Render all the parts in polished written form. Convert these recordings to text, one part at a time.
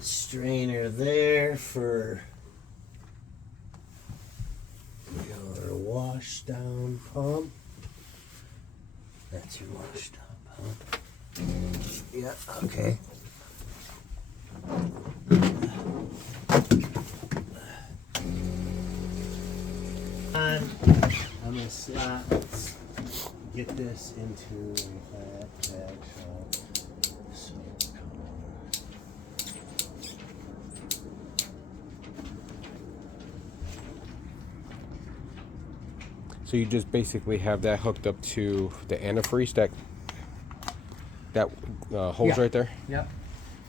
strainer there for your wash down pump. That's your wash down pump. Yeah, okay. I'm gonna slot, let's get this into that shop. So, So you just basically have that hooked up to the antifreeze, that hose right there? Yep.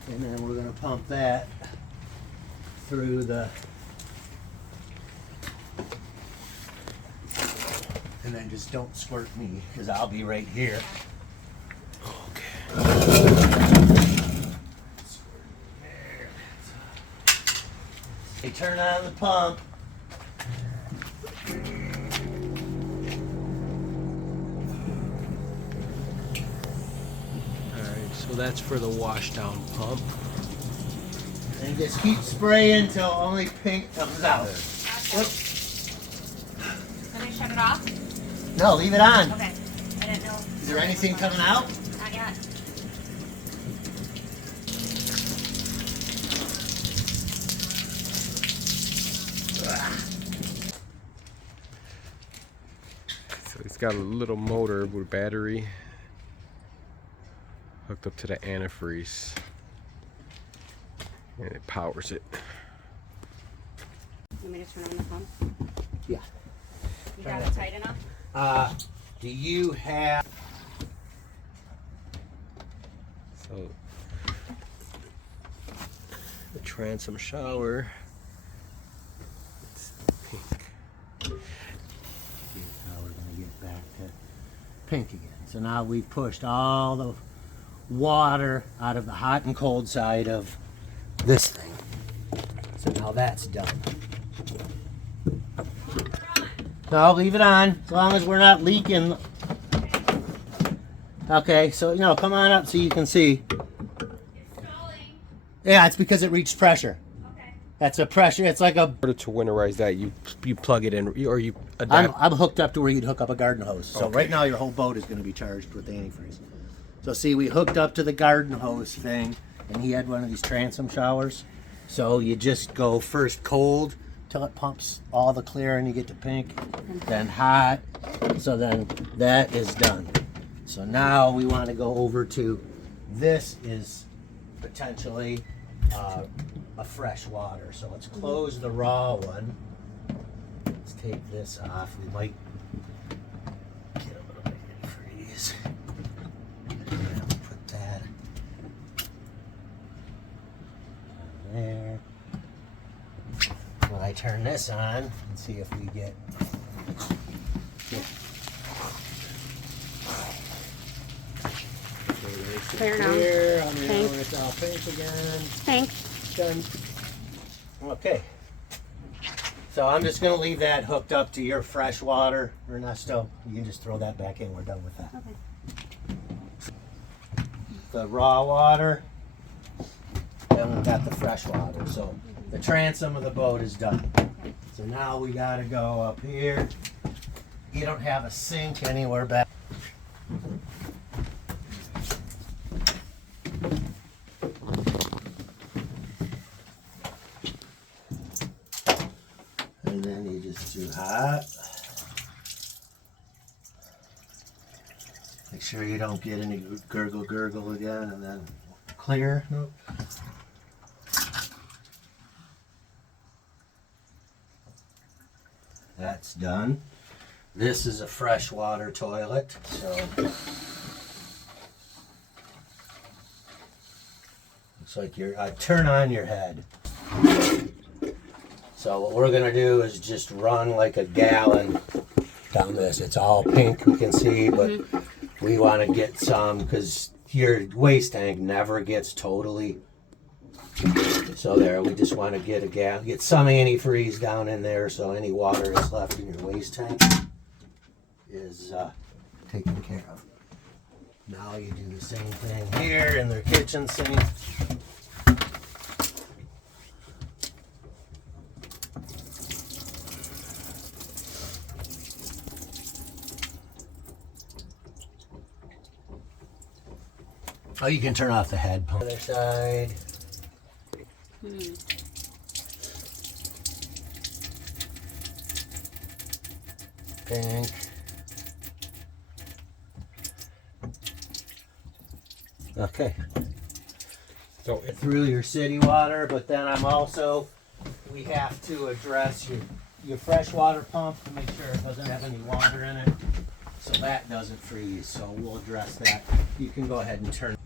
And then we're gonna pump that through the, and then just don't squirt me, because I'll be right here. Okay. They turn on the pump. Alright, so that's for the wash down pump. And just keep spraying until only pink comes out. Whoops. Can I shut it off? No, leave it on. Okay. I didn't know. Is there anything coming out? Not yet. So it's got a little motor with a battery hooked up to the antifreeze, and it powers it. You want me to turn on the pump? Yeah. You got it tight enough? Do you have? So the transom shower, it's pink. Now we're going to get back to pink again. So now we've pushed all the water out of the hot and cold side of this thing. So now that's done. No, leave it on, as long as we're not leaking. Okay, so come on up so you can see. It's stalling. Yeah, it's because it reached pressure. Okay. That's a pressure. It's like a. In order to winterize that, you plug it in, or you adapt. I'm hooked up to where you'd hook up a garden hose. So Okay. right now your whole boat is going to be charged with antifreeze. So see, we hooked up to the garden hose thing, and he had one of these transom showers. So you just go first cold till it pumps all the clear and you get to pink, then hot. So then that is done. So now we want to go over to, this is potentially a fresh water. So let's close the raw one. Let's take this off. We might get a little bit of freeze. Put that there. When I turn this on and see if we get. Clear now. Clear. Let me know Pink. when it's all pink again. Pink. Done. Okay. So I'm just going to leave that hooked up to your fresh water, Ernesto. You can just throw that back in. We're done with that. Okay. The raw water, then we've got the fresh water. So the transom of the boat is done. So now we got to go up here. You don't have a sink anywhere back. And then you just do hot. Make sure you don't get any gurgle again, and then clear. Nope. That's done. This is a freshwater toilet, so looks like turn on your head. So what we're gonna do is just run like a gallon down this. It's all pink, we can see, but we want to get some because your waste tank never gets totally. So there, we just want to get a gallon, get some antifreeze down in there, so any water that's left in your waste tank is taken care of. Now you do the same thing here in their kitchen sink. Oh, you can turn off the head pump. Other side. Pink. Okay. So Through your city water, but then we have to address your freshwater pump to make sure it doesn't have any water in it, so that doesn't freeze. So we'll address that. You can go ahead and turn.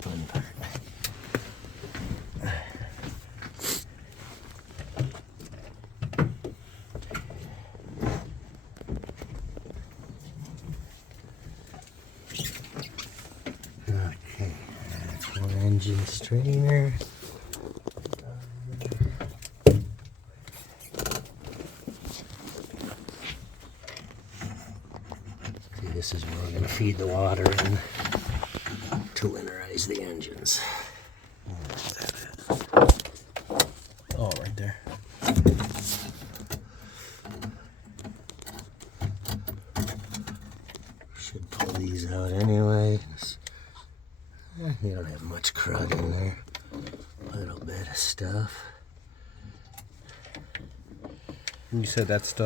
Fun part. Okay, that's one engine strainer. See, this is where we're going to feed the water in to winterize the engines. Where's that at? Oh, right there. Should pull these out anyway. You don't have much crud in there. A little bit of stuff. you said that's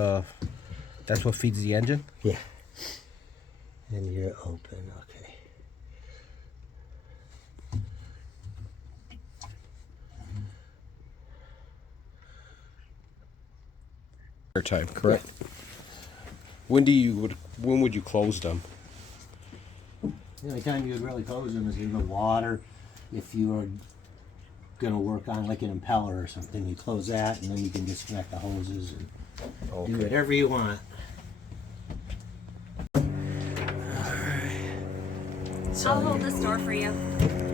what feeds the engine? Yeah. And you're open, okay. Time, correct? Yeah. When would you close them? The only time you would really close them is in the water. If you are going to work on like an impeller or something, you close that and then you can disconnect the hoses and do whatever you want. So I'll hold this door for you.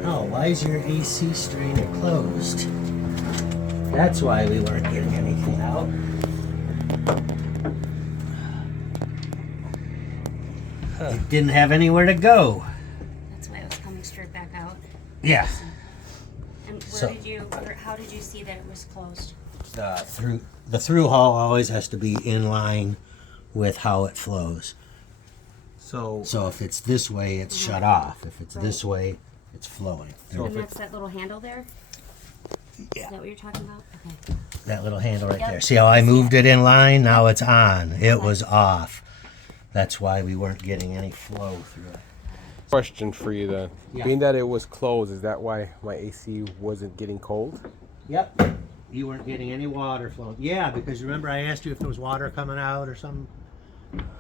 Oh, why is your AC strainer closed? That's why we weren't getting anything out. It didn't have anywhere to go. That's why it was coming straight back out. Yeah. And how did you see that it was closed? The through hull always has to be in line with how it flows. So if it's this way, it's shut off. If it's this way, it's flowing. And that's that little handle there? Yeah. Is that what you're talking about? Okay. That little handle right there. See how I moved it in line? Now it's on. It was off. That's why we weren't getting any flow through it. Question for you then. Yeah. Being that it was closed, is that why my AC wasn't getting cold? Yep. You weren't getting any water flow. Yeah, because remember I asked you if there was water coming out or something?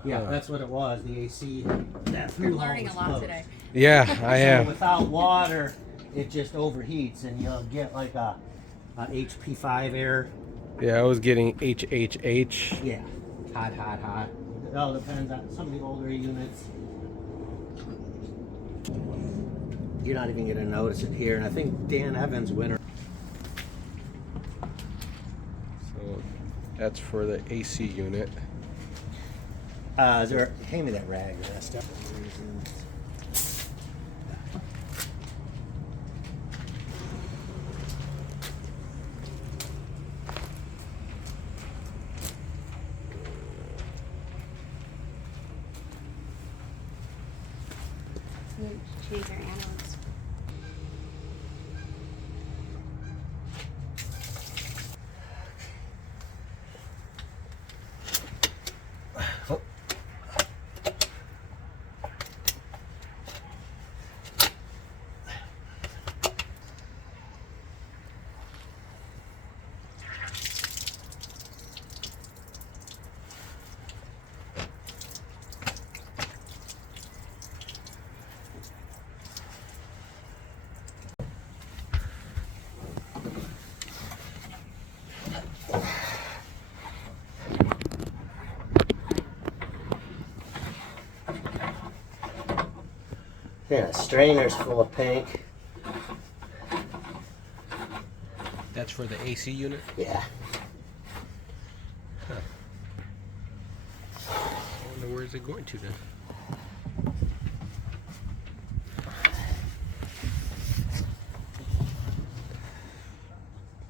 Yeah, that's what it was. The AC. That through hull Learning was a lot closed. today. Yeah, I So am. without water, it just overheats and you'll get like a HP5 air. Yeah, I was getting HHH. Yeah. Hot. It all depends on some of the older units. You're not even going to notice it here. And I think Dan Evans' winter. So that's for the AC unit. Hand me that rag or that stuff. Change your anodes. Oh. Yeah, strainer's full of pink. That's for the AC unit? Yeah. I wonder where is it going to then?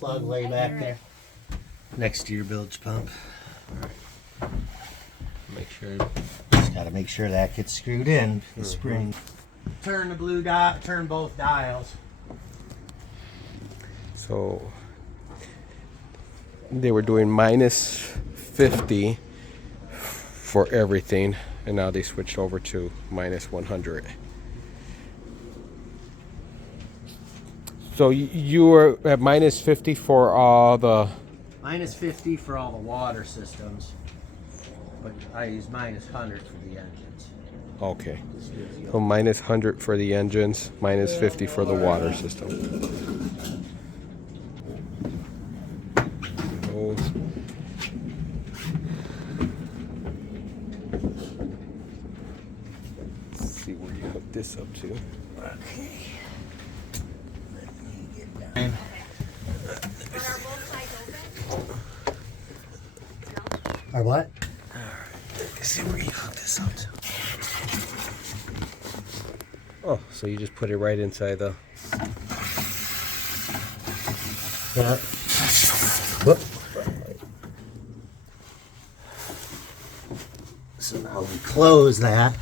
Plug way back there. Next to your bilge pump. Make sure. Just got to make sure that gets screwed in the spring. Turn the blue dial, turn both dials. So they were doing minus 50 for everything, and now they switched over to minus 100. So you were at minus 50 for all the... Minus 50 for all the water systems, but I use minus 100 for the engines. Okay. So minus 100 for the engines, minus 50 for the water system. Let's see where you hook this up to. Okay. Or what? Let's see where you hook this up to. Oh, so you just put it right inside the... Yeah. Whoop. So now we close that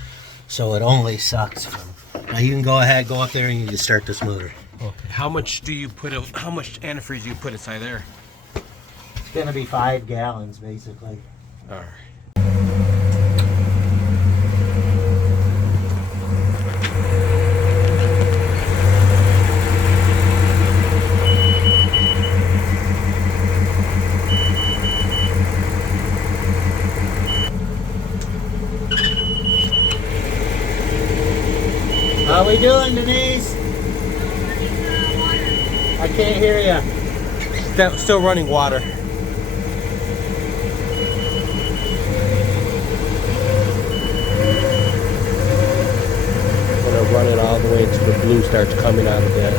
so it only sucks from. Now you can go ahead, go up there, and you just start this motor. Okay. How much do you put? How much antifreeze do you put inside there? It's gonna be 5 gallons basically. All right. How we doing, Denise? I can't hear you. Still running water. Gonna run it all the way until the blue starts coming out of that.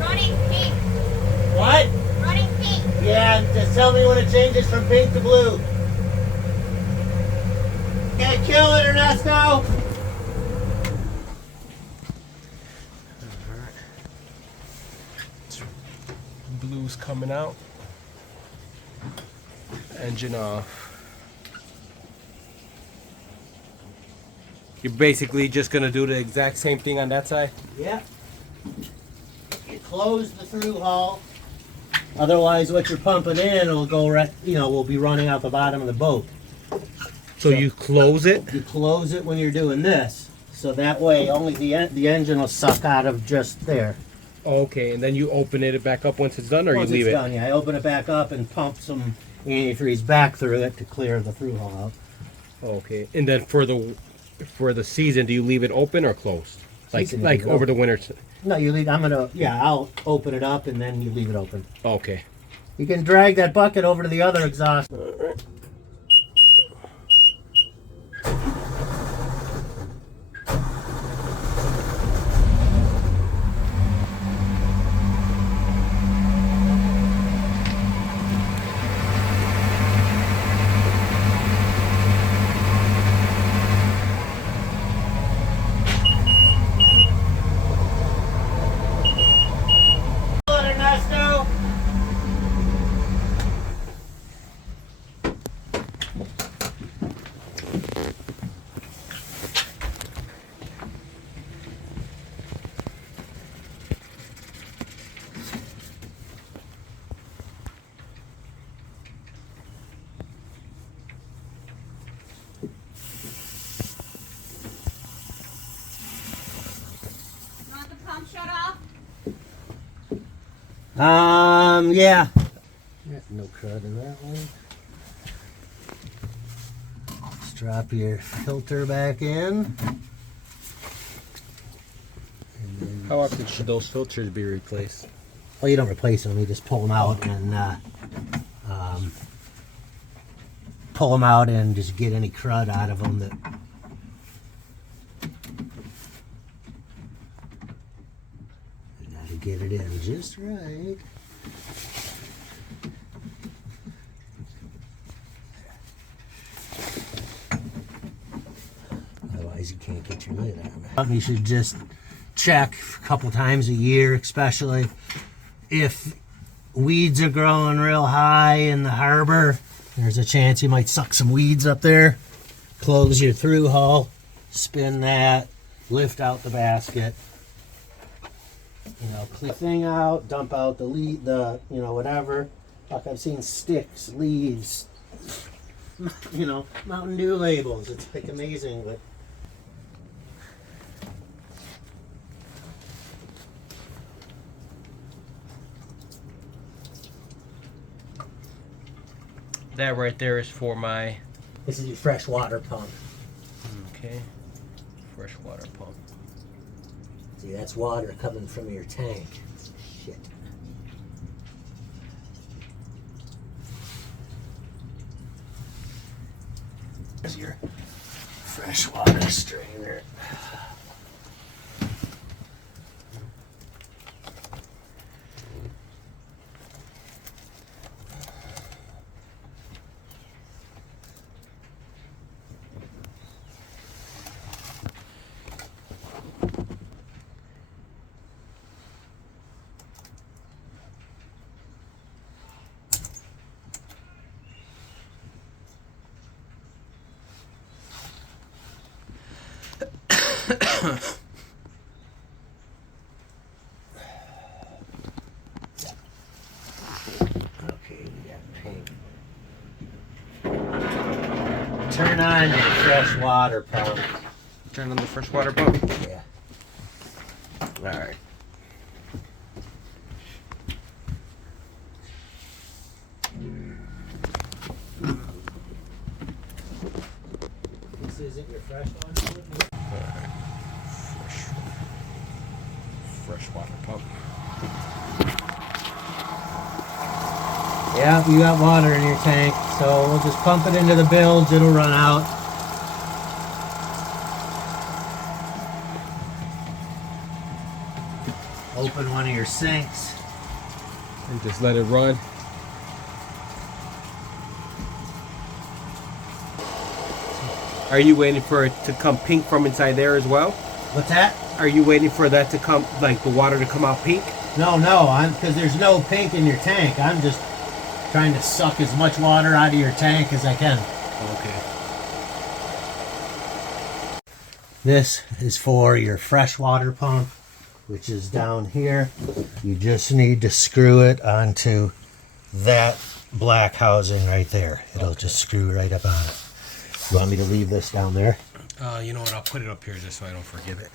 Running pink. What? Running pink. Yeah, just tell me when it changes from pink to blue. Can't kill it, Ernesto! Blue's coming out. Engine off. You're basically just gonna do the exact same thing on that side? Yep. You close the through hull. Otherwise, what you're pumping in will go right, will be running out the bottom of the boat. So you close it? You close it when you're doing this. So that way, only the engine will suck out of just there. Okay, and then you open it back up once it's done, or Once you leave it's it? done, yeah. I open it back up and pump some antifreeze back through it to clear the through hull out. Okay, and then for the season, do you leave it open or closed? Like over the winter? No, you leave. I'll open it up and then you leave it open. Okay. You can drag that bucket over to the other exhaust. Shut off. Yeah. No crud in that one. Just drop your filter back in. How often should those filters be replaced? Well, you don't replace them. You just pull them out and just get any crud out of them that. Get it in just right. Otherwise you can't get your lid on it. You should just check a couple times a year, especially if weeds are growing real high in the harbor. There's a chance you might suck some weeds up there. Close your through hull, spin that, lift out the basket. You know, clean the thing out, dump out the whatever. Like I've seen sticks, leaves, you know, Mountain Dew labels. It's like amazing, but That right there is for my... this is your fresh water pump. Okay. Fresh water pump. See, that's water coming from your tank. Shit. There's your fresh water strainer. Okay, we got pink. Turn on your fresh water pump. Turn on the fresh water pump. Yeah. Alright. This isn't your fresh one? Fresh water pump. Yeah, you got water in your tank, so we'll just pump it into the bilge, it'll run out. Open one of your sinks. And just let it run. Are you waiting for it to come pink from inside there as well? What's that? Are you waiting for that to come, like the water to come out pink? No, because there's no pink in your tank. I'm just trying to suck as much water out of your tank as I can. Okay. This is for your fresh water pump, which is down here. You just need to screw it onto that black housing right there. It'll just screw right up on it. You want me to leave this down there? You know what? I'll put it up here just so I don't forget it.